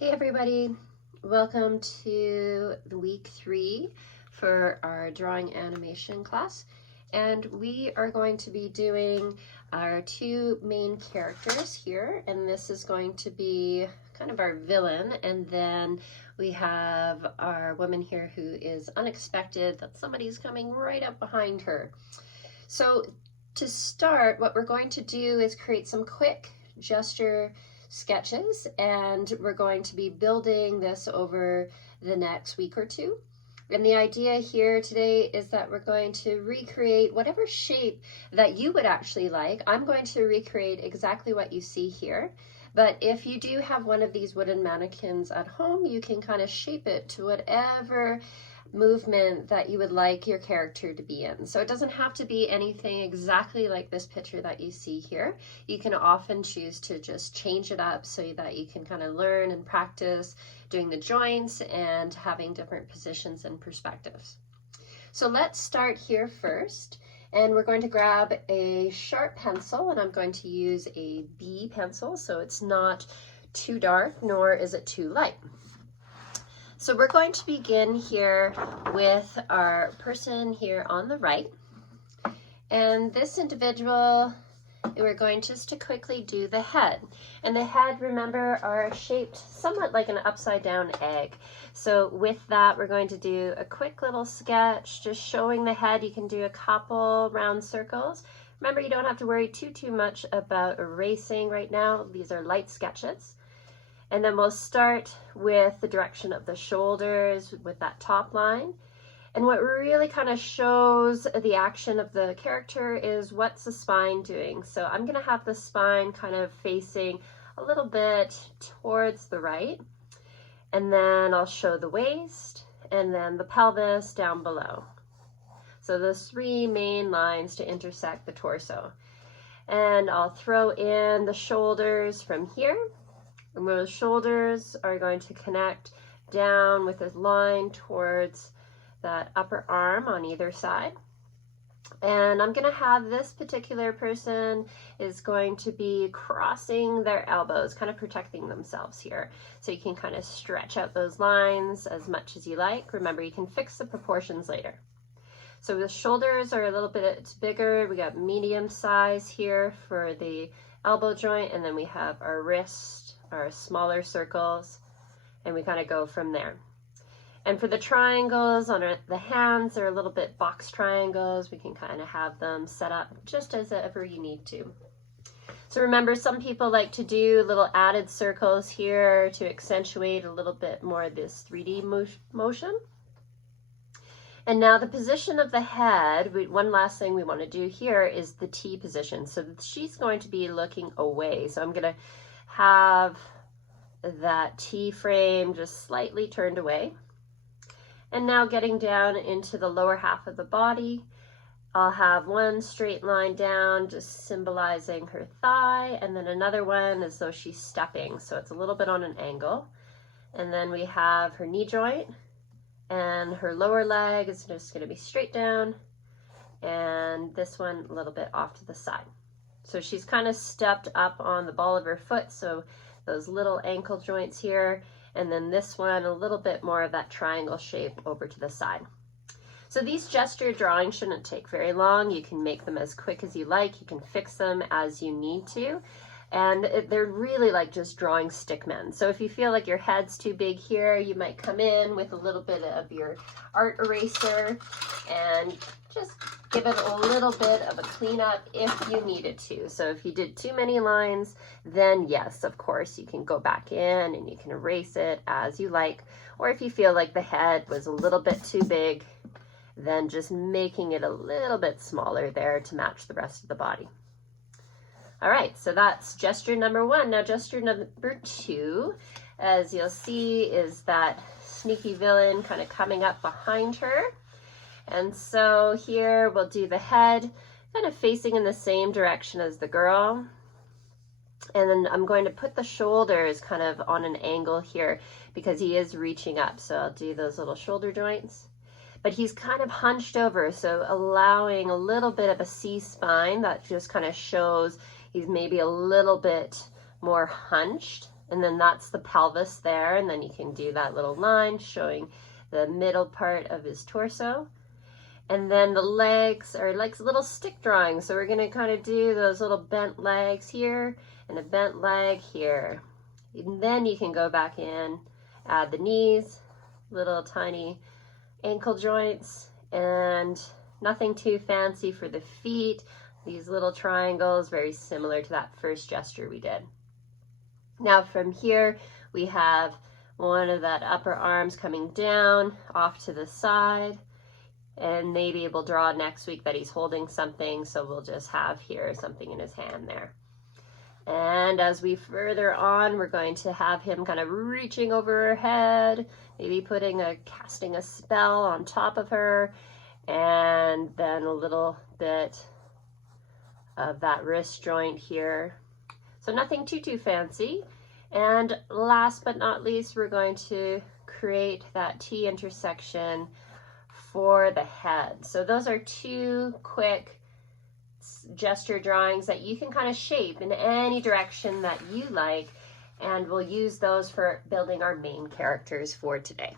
Hey everybody, welcome to the week 3 for our drawing animation class, and we are going to be doing our two main characters here, and this is going to be kind of our villain, and then we have our woman here who is unexpected that somebody's coming right up behind her. So to start, what we're going to do is create some quick gesture sketches, and we're going to be building this over the next week or two. And the idea here today is that we're going to recreate whatever shape that you would actually like. I'm going to recreate exactly what you see here. But if you do have one of these wooden mannequins at home, you can kind of shape it to whatever movement that you would like your character to be in. So it doesn't have to be anything exactly like this picture that you see here. You can often choose to just change it up so that you can kind of learn and practice doing the joints and having different positions and perspectives. So let's start here first, and we're going to grab a sharp pencil, and I'm going to use a B pencil so it's not too dark nor is it too light. So we're going to begin here with our person here on the right. And this individual, we're going just to quickly do the head. And the head, remember, are shaped somewhat like an upside down egg. So with that, we're going to do a quick little sketch, just showing the head. You can do a couple round circles. Remember, you don't have to worry too much about erasing right now. These are light sketches. And then we'll start with the direction of the shoulders with that top line. And what really kind of shows the action of the character is what's the spine doing. So I'm going to have the spine kind of facing a little bit towards the right. And then I'll show the waist and then the pelvis down below. So those three main lines to intersect the torso. And I'll throw in the shoulders from here. And those shoulders are going to connect down with a line towards that upper arm on either side. And I'm going to have this particular person is going to be crossing their elbows, kind of protecting themselves here. So you can kind of stretch out those lines as much as you like. Remember, you can fix the proportions later. So the shoulders are a little bit bigger. We got medium size here for the elbow joint, and then we have our wrist, our smaller circles, and we kind of go from there. And for the triangles on the hands, they're a little bit box triangles. We can kind of have them set up just as ever you need to. So remember, some people like to do little added circles here to accentuate a little bit more of this 3D motion. And now the position of the head, one last thing we want to do here is the T position. So she's going to be looking away. So I'm going to have that T frame just slightly turned away. And now getting down into the lower half of the body, I'll have one straight line down, just symbolizing her thigh, and then another one as though she's stepping. So it's a little bit on an angle. And then we have her knee joint, and her lower leg is just going to be straight down, and this one a little bit off to the side. So she's kind of stepped up on the ball of her foot, so those little ankle joints here, and then this one a little bit more of that triangle shape over to the side. So these gesture drawings shouldn't take very long. You can make them as quick as you like. You can fix them as you need to. And they're really like just drawing stickmen. So if you feel like your head's too big here, you might come in with a little bit of your art eraser and just give it a little bit of a cleanup if you needed to. So if you did too many lines, then yes, of course, you can go back in and you can erase it as you like. Or if you feel like the head was a little bit too big, then just making it a little bit smaller there to match the rest of the body. All right, so that's gesture number 1. Now gesture number 2, as you'll see, is that sneaky villain kind of coming up behind her. And so here we'll do the head kind of facing in the same direction as the girl. And then I'm going to put the shoulders kind of on an angle here because he is reaching up. So I'll do those little shoulder joints. But he's kind of hunched over, so allowing a little bit of a C-spine that just kind of shows he's maybe a little bit more hunched And then that's the pelvis there, and then you can do that little line showing the middle part of his torso. And then the legs are like little stick drawings, so we're going to kind of do those little bent legs here and a bent leg here. And then you can go back in, add the knees, little tiny ankle joints, and nothing too fancy for the feet. These little triangles, very similar to that first gesture we did. Now from here, we have one of that upper arms coming down off to the side, and maybe we'll draw next week that he's holding something, so we'll just have here something in his hand there. And as we further on, we're going to have him kind of reaching over her head, maybe casting a spell on top of her, and then a little bit of that wrist joint here. So nothing too fancy. And last but not least, we're going to create that T intersection for the head. So those are two quick gesture drawings that you can kind of shape in any direction that you like, and we'll use those for building our main characters for today.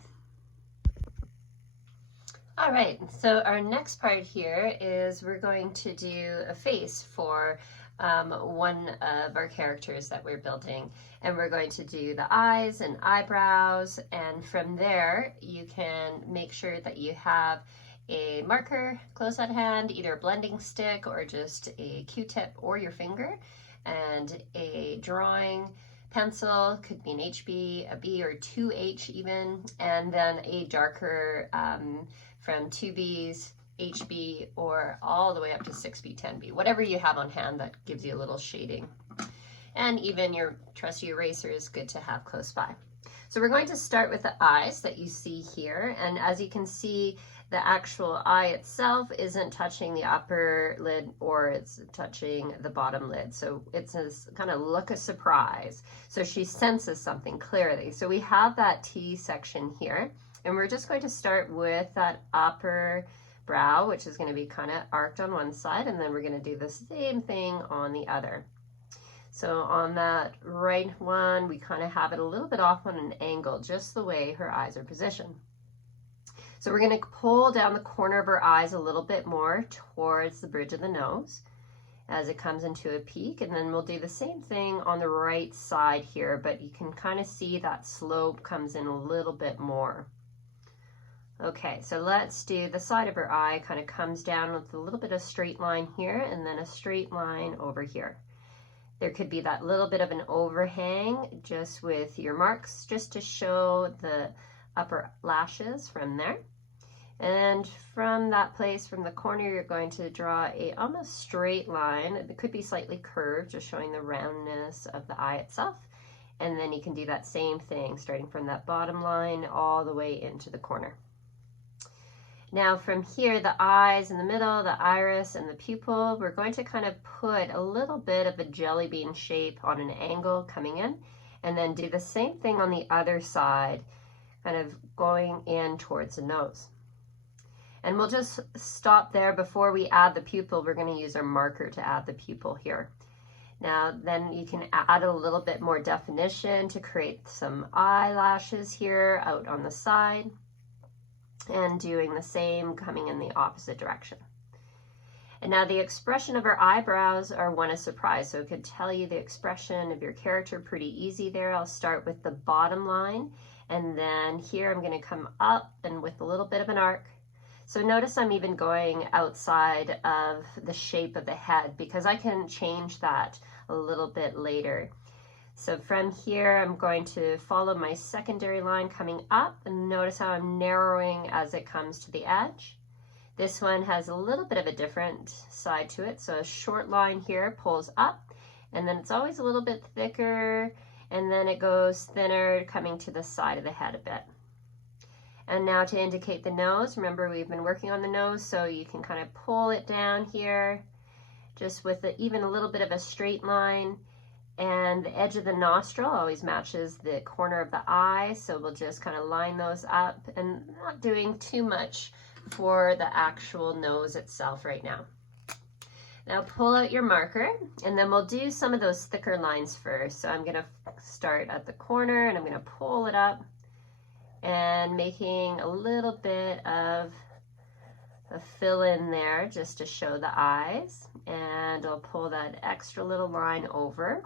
All right, so our next part here is we're going to do a face for one of our characters that we're building, and we're going to do the eyes and eyebrows, and from there you can make sure that you have a marker close at hand, either a blending stick or just a Q-tip or your finger, and a drawing pencil, could be an HB, a B, or 2H even, and then a darker from 2Bs, HB, or all the way up to 6B, 10B, whatever you have on hand that gives you a little shading. And even your trusty eraser is good to have close by. So we're going to start with the eyes that you see here, and as you can see, the actual eye itself isn't touching the upper lid or it's touching the bottom lid. So it's a kind of look of surprise. So she senses something clearly. So we have that T section here, and we're just going to start with that upper brow, which is going to be kind of arched on one side, and then we're going to do the same thing on the other. So on that right one, we kind of have it a little bit off on an angle, just the way her eyes are positioned. So we're going to pull down the corner of her eyes a little bit more towards the bridge of the nose as it comes into a peak, and then we'll do the same thing on the right side here, but you can kind of see that slope comes in a little bit more. Okay, so let's do the side of her eye, kind of comes down with a little bit of straight line here and then a straight line over here. There could be that little bit of an overhang just with your marks, just to show the upper lashes from there. And from that place, from the corner, you're going to draw a almost straight line. It could be slightly curved, just showing the roundness of the eye itself. And then you can do that same thing, starting from that bottom line all the way into the corner. Now from here, the eyes in the middle, the iris and the pupil, we're going to kind of put a little bit of a jelly bean shape on an angle coming in, and then do the same thing on the other side, kind of going in towards the nose. And we'll just stop there. Before we add the pupil, we're going to use our marker to add the pupil here. Now then you can add a little bit more definition to create some eyelashes here out on the side, and doing the same coming in the opposite direction. And now the expression of our eyebrows are one of surprise, so it could tell you the expression of your character pretty easy there. I'll start with the bottom line, and then here I'm going to come up and with a little bit of an arc. So notice I'm even going outside of the shape of the head, because I can change that a little bit later. So from here, I'm going to follow my secondary line coming up, and notice how I'm narrowing as it comes to the edge. This one has a little bit of a different side to it. So a short line here pulls up, and then it's always a little bit thicker, and then it goes thinner coming to the side of the head a bit. And now to indicate the nose, remember we've been working on the nose, so you can kind of pull it down here, just with even a little bit of a straight line. And the edge of the nostril always matches the corner of the eye, so we'll just kind of line those up, and not doing too much for the actual nose itself right now. Now pull out your marker, and then we'll do some of those thicker lines first. So I'm gonna start at the corner and I'm gonna pull it up and making a little bit of a fill in there just to show the eyes. And I'll pull that extra little line over.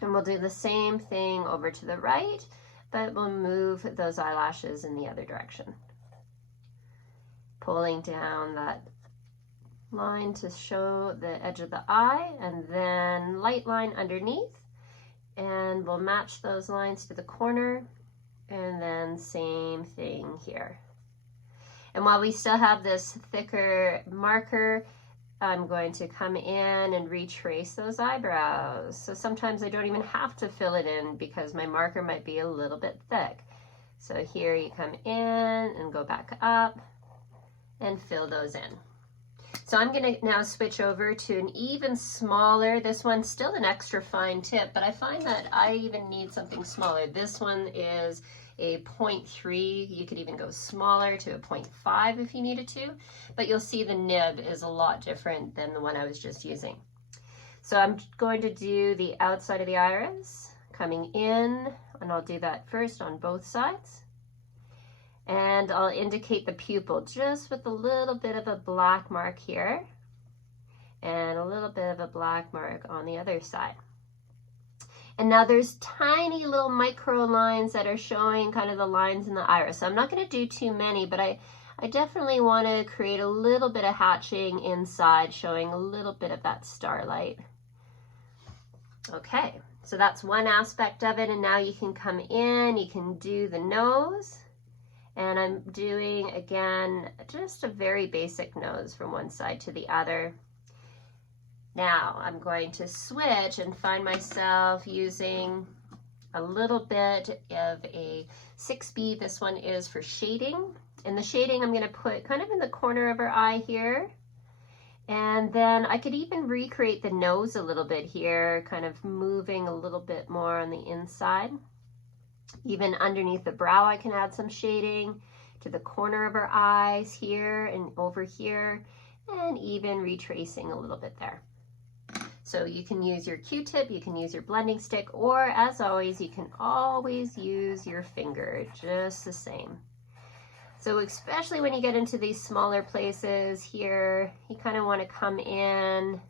And we'll do the same thing over to the right, but we'll move those eyelashes in the other direction. Pulling down that line to show the edge of the eye, and then light line underneath, and we'll match those lines to the corner, and then same thing here. And while we still have this thicker marker, I'm going to come in and retrace those eyebrows. So sometimes I don't even have to fill it in because my marker might be a little bit thick. So here you come in and go back up and fill those in. So I'm going to now switch over to an even smaller, this one's still an extra fine tip, but I find that I even need something smaller. This one is a 0.3, you could even go smaller to a 0.5 if you needed to, but you'll see the nib is a lot different than the one I was just using. So I'm going to do the outside of the iris, coming in, and I'll do that first on both sides. And I'll indicate the pupil just with a little bit of a black mark here and a little bit of a black mark on the other side. And now there's tiny little micro lines that are showing kind of the lines in the iris. So I'm not going to do too many, but I definitely want to create a little bit of hatching inside, showing a little bit of that starlight. Okay, so that's one aspect of it, and now you can come in, you can do the nose. And I'm doing, again, just a very basic nose from one side to the other. Now I'm going to switch and find myself using a little bit of a 6B. This one is for shading. And the shading I'm going to put kind of in the corner of her eye here. And then I could even recreate the nose a little bit here, kind of moving a little bit more on the inside. Even underneath the brow, I can add some shading to the corner of her eyes here and over here, and even retracing a little bit there. So you can use your Q-tip, you can use your blending stick, or as always, you can always use your finger, just the same. So especially when you get into these smaller places here, you kind of want to come in.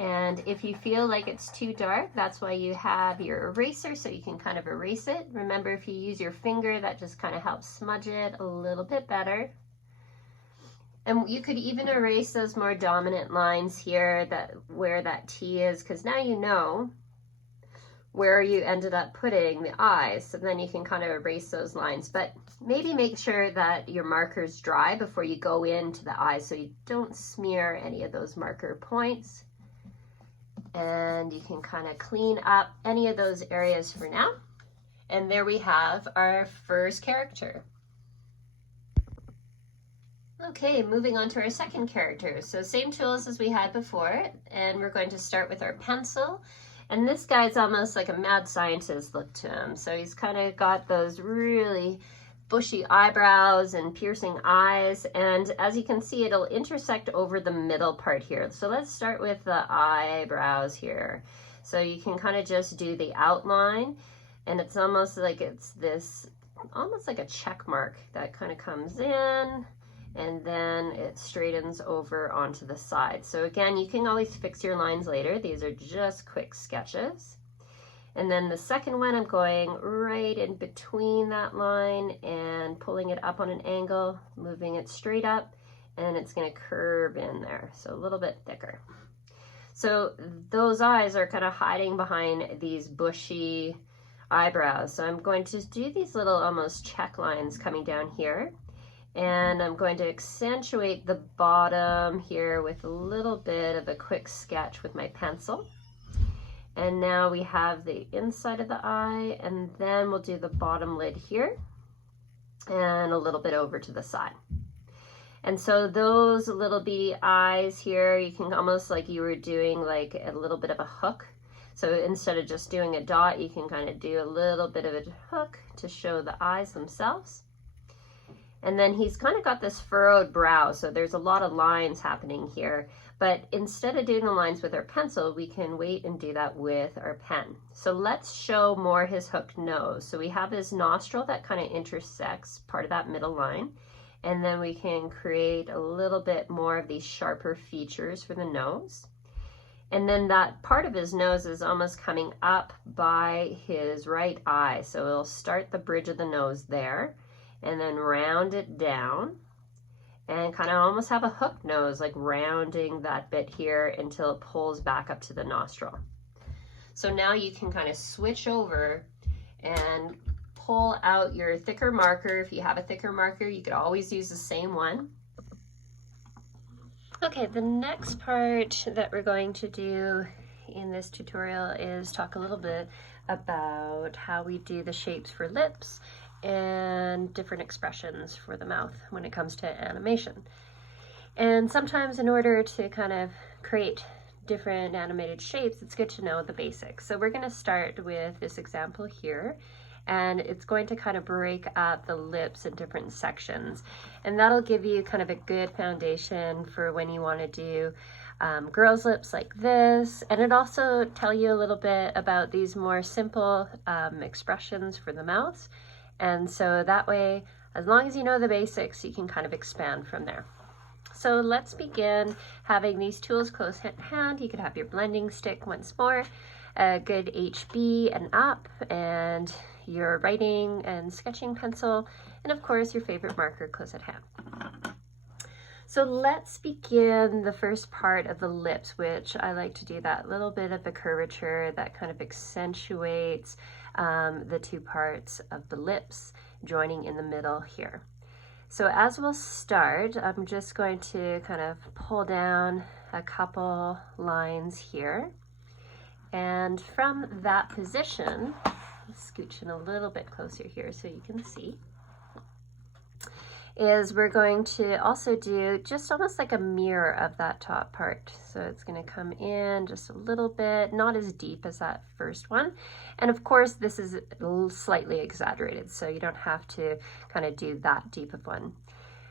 And if you feel like it's too dark, that's why you have your eraser, so you can kind of erase it. Remember, if you use your finger, that just kind of helps smudge it a little bit better. And you could even erase those more dominant lines here, where that T is, because now you know where you ended up putting the eyes. So then you can kind of erase those lines. But maybe make sure that your marker's dry before you go into the eyes, so you don't smear any of those marker points. And you can kind of clean up any of those areas for now. And there we have our first character. Okay, moving on to our second character. So same tools as we had before, and we're going to start with our pencil. And this guy's almost like a mad scientist look to him. So he's kind of got those really bushy eyebrows and piercing eyes, and as you can see, it'll intersect over the middle part here. So let's start with the eyebrows here. So you can kind of just do the outline, and it's almost like it's this, almost like a check mark that kind of comes in, and then it straightens over onto the side. So again, you can always fix your lines later. These are just quick sketches. And then the second one, I'm going right in between that line and pulling it up on an angle, moving it straight up, and it's going to curve in there, so a little bit thicker. So those eyes are kind of hiding behind these bushy eyebrows. So I'm going to do these little almost check lines coming down here, and I'm going to accentuate the bottom here with a little bit of a quick sketch with my pencil. And now we have the inside of the eye, and then we'll do the bottom lid here and a little bit over to the side. And so those little beady eyes here, you can almost like you were doing like a little bit of a hook. So instead of just doing a dot, you can kind of do a little bit of a hook to show the eyes themselves. And then he's kind of got this furrowed brow, so there's a lot of lines happening here. But instead of doing the lines with our pencil, we can wait and do that with our pen. So let's show more his hooked nose. So we have his nostril that kind of intersects part of that middle line. And then we can create a little bit more of these sharper features for the nose. And then that part of his nose is almost coming up by his right eye. So we'll start the bridge of the nose there and then round it down and kind of almost have a hooked nose, like rounding that bit here until it pulls back up to the nostril. So now you can kind of switch over and pull out your thicker marker. If you have a thicker marker, you could always use the same one. Okay, the next part that we're going to do in this tutorial is talk a little bit about how we do the shapes for lips and different expressions for the mouth when it comes to animation. And sometimes in order to kind of create different animated shapes, it's good to know the basics. So we're going to start with this example here, and it's going to kind of break up the lips in different sections. And that'll give you kind of a good foundation for when you want to do girls' lips like this. And it also tell you a little bit about these more simple expressions for the mouth. And so that way, as long as you know the basics, you can kind of expand from there. So let's begin having these tools close at hand. You could have your blending stick once more, a good HB and up, and your writing and sketching pencil, and of course your favorite marker close at hand. So let's begin the first part of the lips, which I like to do that little bit of a curvature that kind of accentuates the two parts of the lips joining in the middle here. So as we'll start, I'm just going to kind of pull down a couple lines here. And from that position, scooch in a little bit closer here so you can see, is we're going to also do just almost like a mirror of that top part. So it's going to come in just a little bit, not as deep as that first one. And of course, this is slightly exaggerated, so you don't have to kind of do that deep of one.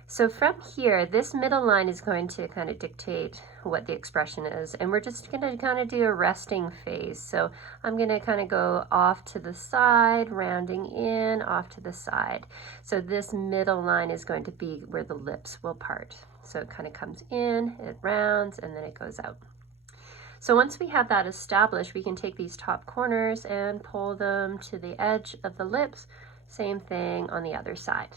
So from here, this middle line is going to kind of dictate what the expression is, and we're just going to kind of do a resting phase. So I'm going to kind of go off to the side, rounding in, off to the side. So this middle line is going to be where the lips will part. So it kind of comes in, it rounds, and then it goes out. So once we have that established, we can take these top corners and pull them to the edge of the lips. Same thing on the other side.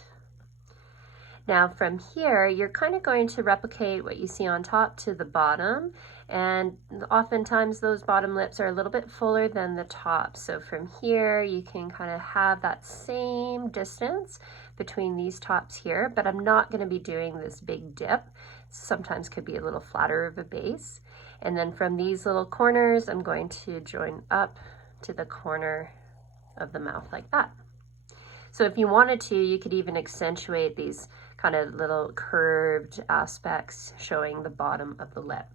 Now from here, you're kind of going to replicate what you see on top to the bottom, and oftentimes those bottom lips are a little bit fuller than the top. So from here, you can kind of have that same distance between these tops here, but I'm not going to be doing this big dip. Sometimes could be a little flatter of a base. And then from these little corners, I'm going to join up to the corner of the mouth like that. So if you wanted to, you could even accentuate these kind of little curved aspects showing the bottom of the lip.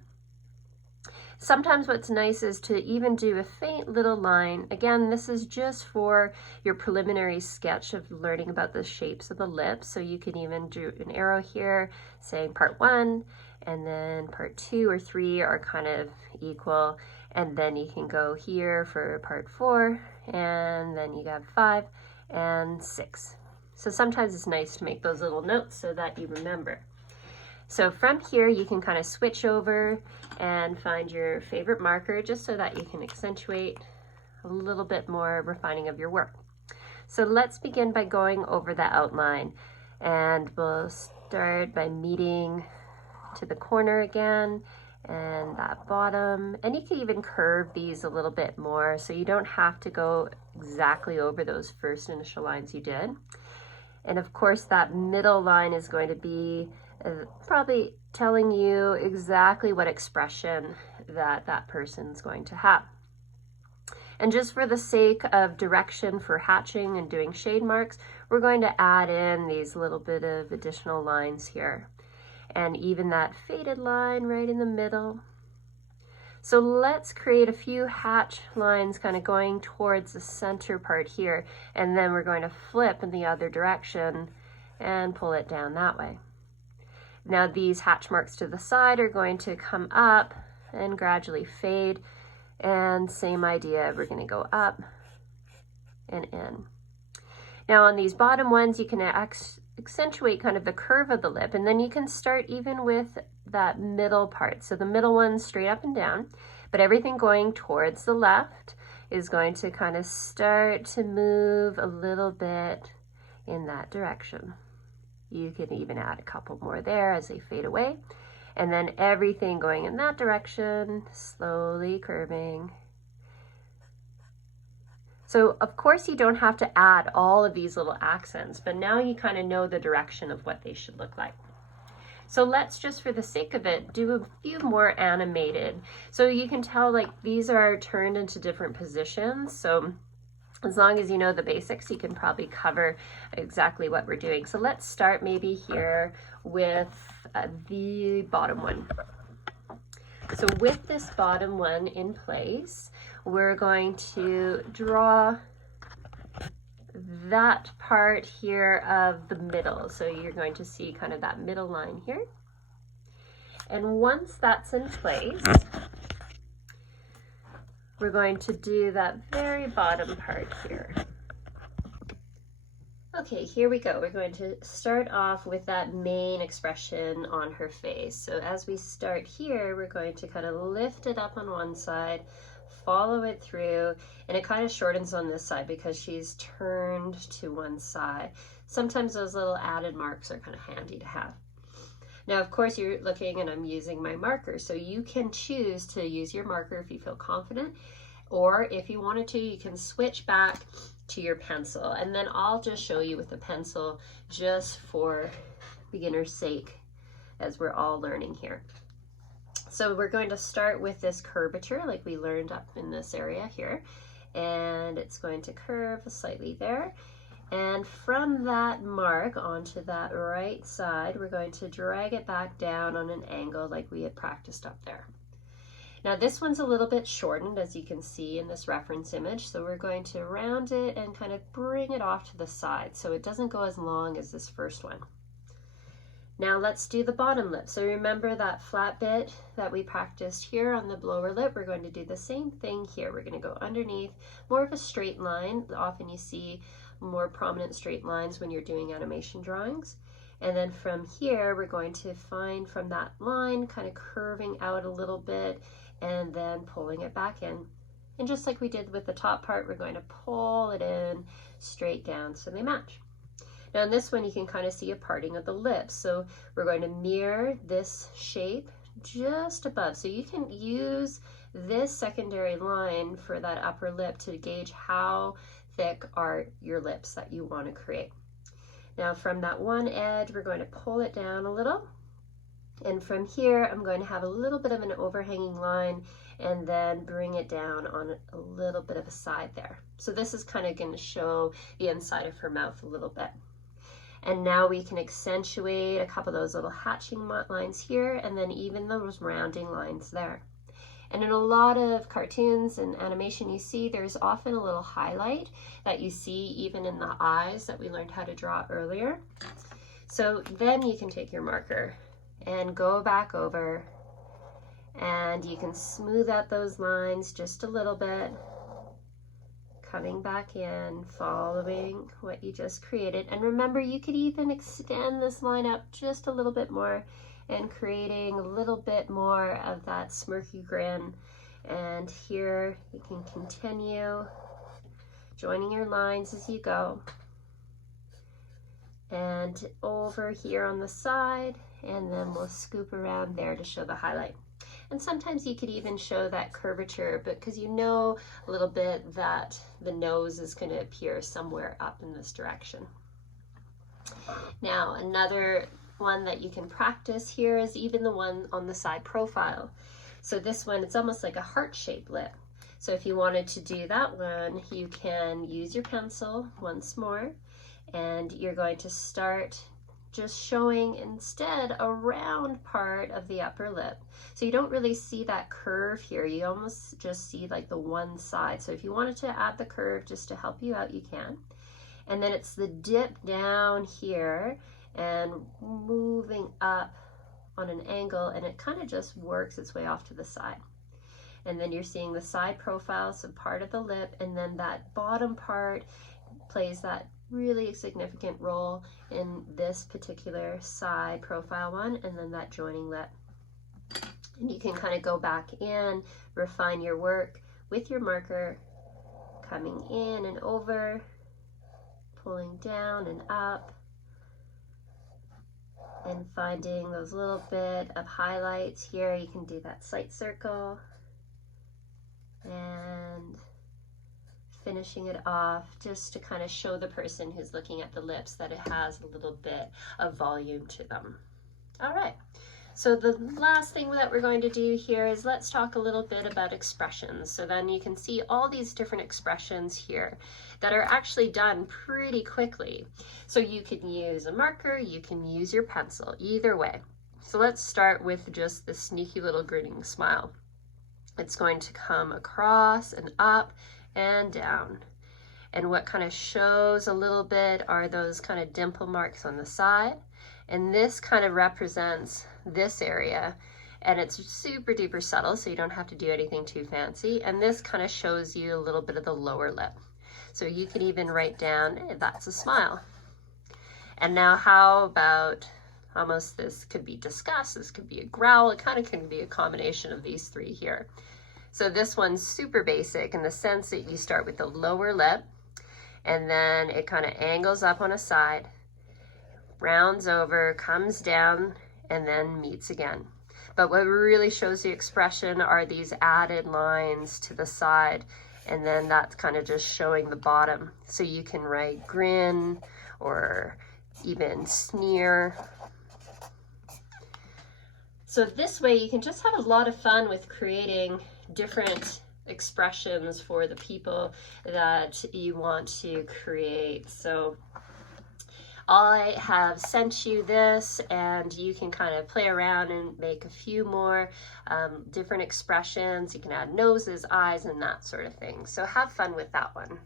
Sometimes what's nice is to even do a faint little line. Again, this is just for your preliminary sketch of learning about the shapes of the lips. So you can even do an arrow here saying part 1, and then part 2 or 3 are kind of equal. And then you can go here for part 4, and then you have 5 and 6. So sometimes it's nice to make those little notes so that you remember. So from here, you can kind of switch over and find your favorite marker just so that you can accentuate a little bit more refining of your work. So let's begin by going over the outline, and we'll start by meeting to the corner again and that bottom. And you can even curve these a little bit more so you don't have to go exactly over those first initial lines you did. And of course, that middle line is going to be probably telling you exactly what expression that person's going to have. And just for the sake of direction for hatching and doing shade marks, we're going to add in these little bit of additional lines here. And even that faded line right in the middle. So let's create a few hatch lines kind of going towards the center part here, and then we're going to flip in the other direction and pull it down that way. Now these hatch marks to the side are going to come up and gradually fade, and same idea, we're going to go up and in. Now on these bottom ones, you can accentuate kind of the curve of the lip, and then you can start even with that middle part. So the middle one straight up and down, but everything going towards the left is going to kind of start to move a little bit in that direction. You can even add a couple more there as they fade away. And then everything going in that direction, slowly curving. So of course you don't have to add all of these little accents, but now you kind of know the direction of what they should look like. So let's just, for the sake of it, do a few more animated. So you can tell like these are turned into different positions. So as long as you know the basics, you can probably cover exactly what we're doing. So let's start maybe here with the bottom one. So with this bottom one in place, we're going to draw that part here of the middle. So you're going to see kind of that middle line here. And once that's in place, we're going to do that very bottom part here. Okay, here we go. We're going to start off with that main expression on her face. So as we start here, we're going to kind of lift it up on one side, follow it through, and it kind of shortens on this side because she's turned to one side. Sometimes those little added marks are kind of handy to have. Now, of course, you're looking and I'm using my marker, so you can choose to use your marker if you feel confident, or if you wanted to, you can switch back to your pencil, and then I'll just show you with the pencil just for beginner's sake as we're all learning here. So we're going to start with this curvature like we learned up in this area here, and it's going to curve slightly there, and from that mark onto that right side we're going to drag it back down on an angle like we had practiced up there. Now this one's a little bit shortened, as you can see in this reference image, so we're going to round it and kind of bring it off to the side so it doesn't go as long as this first one. Now let's do the bottom lip. So remember that flat bit that we practiced here on the lower lip? We're going to do the same thing here. We're going to go underneath, more of a straight line. Often you see more prominent straight lines when you're doing animation drawings. And then from here, we're going to find from that line, kind of curving out a little bit and then pulling it back in. And just like we did with the top part, we're going to pull it in straight down so they match. Now in this one, you can kind of see a parting of the lips. So we're going to mirror this shape just above. So you can use this secondary line for that upper lip to gauge how thick are your lips that you want to create. Now from that one edge, we're going to pull it down a little. And from here, I'm going to have a little bit of an overhanging line and then bring it down on a little bit of a side there. So this is kind of going to show the inside of her mouth a little bit. And now we can accentuate a couple of those little hatching lines here, and then even those rounding lines there. And in a lot of cartoons and animation you see, there's often a little highlight that you see even in the eyes that we learned how to draw earlier. So then you can take your marker and go back over, and you can smooth out those lines just a little bit, coming back in, following what you just created. And remember, you could even extend this line up just a little bit more and creating a little bit more of that smirky grin. And here you can continue joining your lines as you go. And over here on the side, and then we'll scoop around there to show the highlight. And sometimes you could even show that curvature, but because you know a little bit that the nose is going to appear somewhere up in this direction. Now, another one that you can practice here is even the one on the side profile. So this one, it's almost like a heart-shaped lip. So if you wanted to do that one, you can use your pencil once more, and you're going to start just showing instead a round part of the upper lip. So you don't really see that curve here. You almost just see like the one side. So if you wanted to add the curve just to help you out, you can. And then it's the dip down here and moving up on an angle, and it kind of just works its way off to the side. And then you're seeing the side profile, so part of the lip, and then that bottom part plays that really significant role in this particular side profile one, and then that joining lip. And you can kind of go back in, refine your work with your marker, coming in and over, pulling down and up, and finding those little bit of highlights here. You can do that sight circle and finishing it off just to kind of show the person who's looking at the lips that it has a little bit of volume to them. All right, so the last thing that we're going to do here is let's talk a little bit about expressions. So then you can see all these different expressions here that are actually done pretty quickly. So you can use a marker, you can use your pencil, either way. So let's start with just the sneaky little grinning smile. It's going to come across and up and down. And what kind of shows a little bit are those kind of dimple marks on the side. And this kind of represents this area, and it's super duper subtle, so you don't have to do anything too fancy. And this kind of shows you a little bit of the lower lip. So you can even write down, hey, that's a smile. And now how about almost this could be disgust, this could be a growl, it kind of can be a combination of these three here. So this one's super basic in the sense that you start with the lower lip, and then it kind of angles up on a side, rounds over, comes down, and then meets again. But what really shows the expression are these added lines to the side, and then that's kind of just showing the bottom. So you can write grin or even sneer. So this way you can just have a lot of fun with creating different expressions for the people that you want to create. So I have sent you this, and you can kind of play around and make a few more different expressions. You can add noses, eyes, and that sort of thing. So have fun with that one.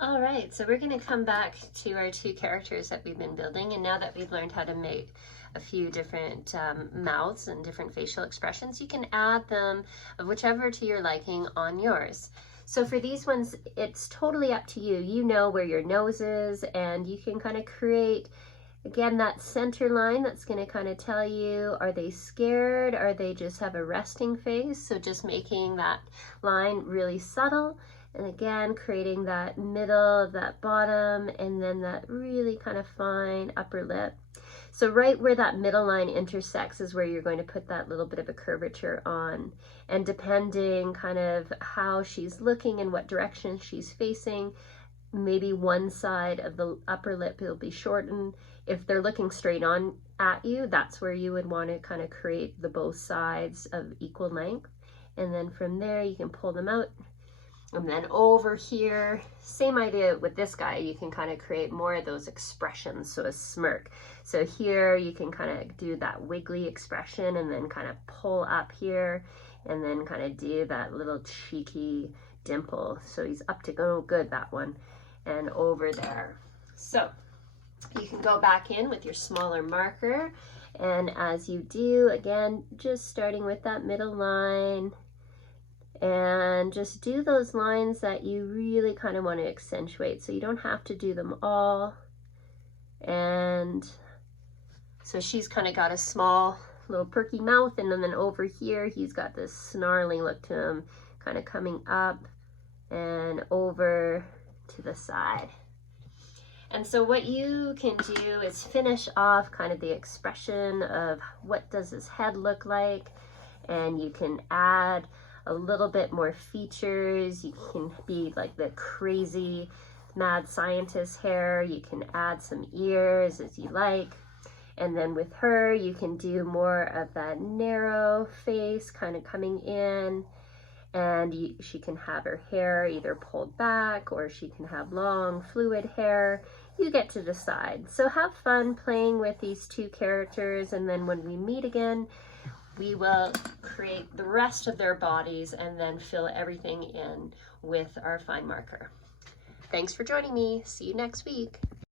All right, so we're going to come back to our two characters that we've been building, and now that we've learned how to make a few different mouths and different facial expressions, you can add them of whichever to your liking on yours. So for these ones, it's totally up to you. You know where your nose is, and you can kind of create, again, that center line that's going to kind of tell you, are they scared? Are they just have a resting face? So just making that line really subtle. And again, creating that middle, that bottom, and then that really kind of fine upper lip. So right where that middle line intersects is where you're going to put that little bit of a curvature on. And depending kind of how she's looking and what direction she's facing, maybe one side of the upper lip will be shortened. If they're looking straight on at you, that's where you would want to kind of create the both sides of equal length. And then from there, you can pull them out. And then over here, same idea with this guy, you can kind of create more of those expressions, so a smirk. So here you can kind of do that wiggly expression and then kind of pull up here and then kind of do that little cheeky dimple. So he's up to go, good, that one, and over there. So you can go back in with your smaller marker, and as you do, again, just starting with that middle line, and just do those lines that you really kind of want to accentuate. So you don't have to do them all. And so she's kind of got a small little perky mouth, and then over here he's got this snarling look to him, kind of coming up and over to the side. And so what you can do is finish off kind of the expression of what does his head look like, and you can add a little bit more features. You can be like the crazy mad scientist hair. You can add some ears as you like. And then with her, you can do more of that narrow face kind of coming in. And she can have her hair either pulled back, or she can have long fluid hair. You get to decide. So have fun playing with these two characters, and then when we meet again, we will create the rest of their bodies and then fill everything in with our fine marker. Thanks for joining me. See you next week.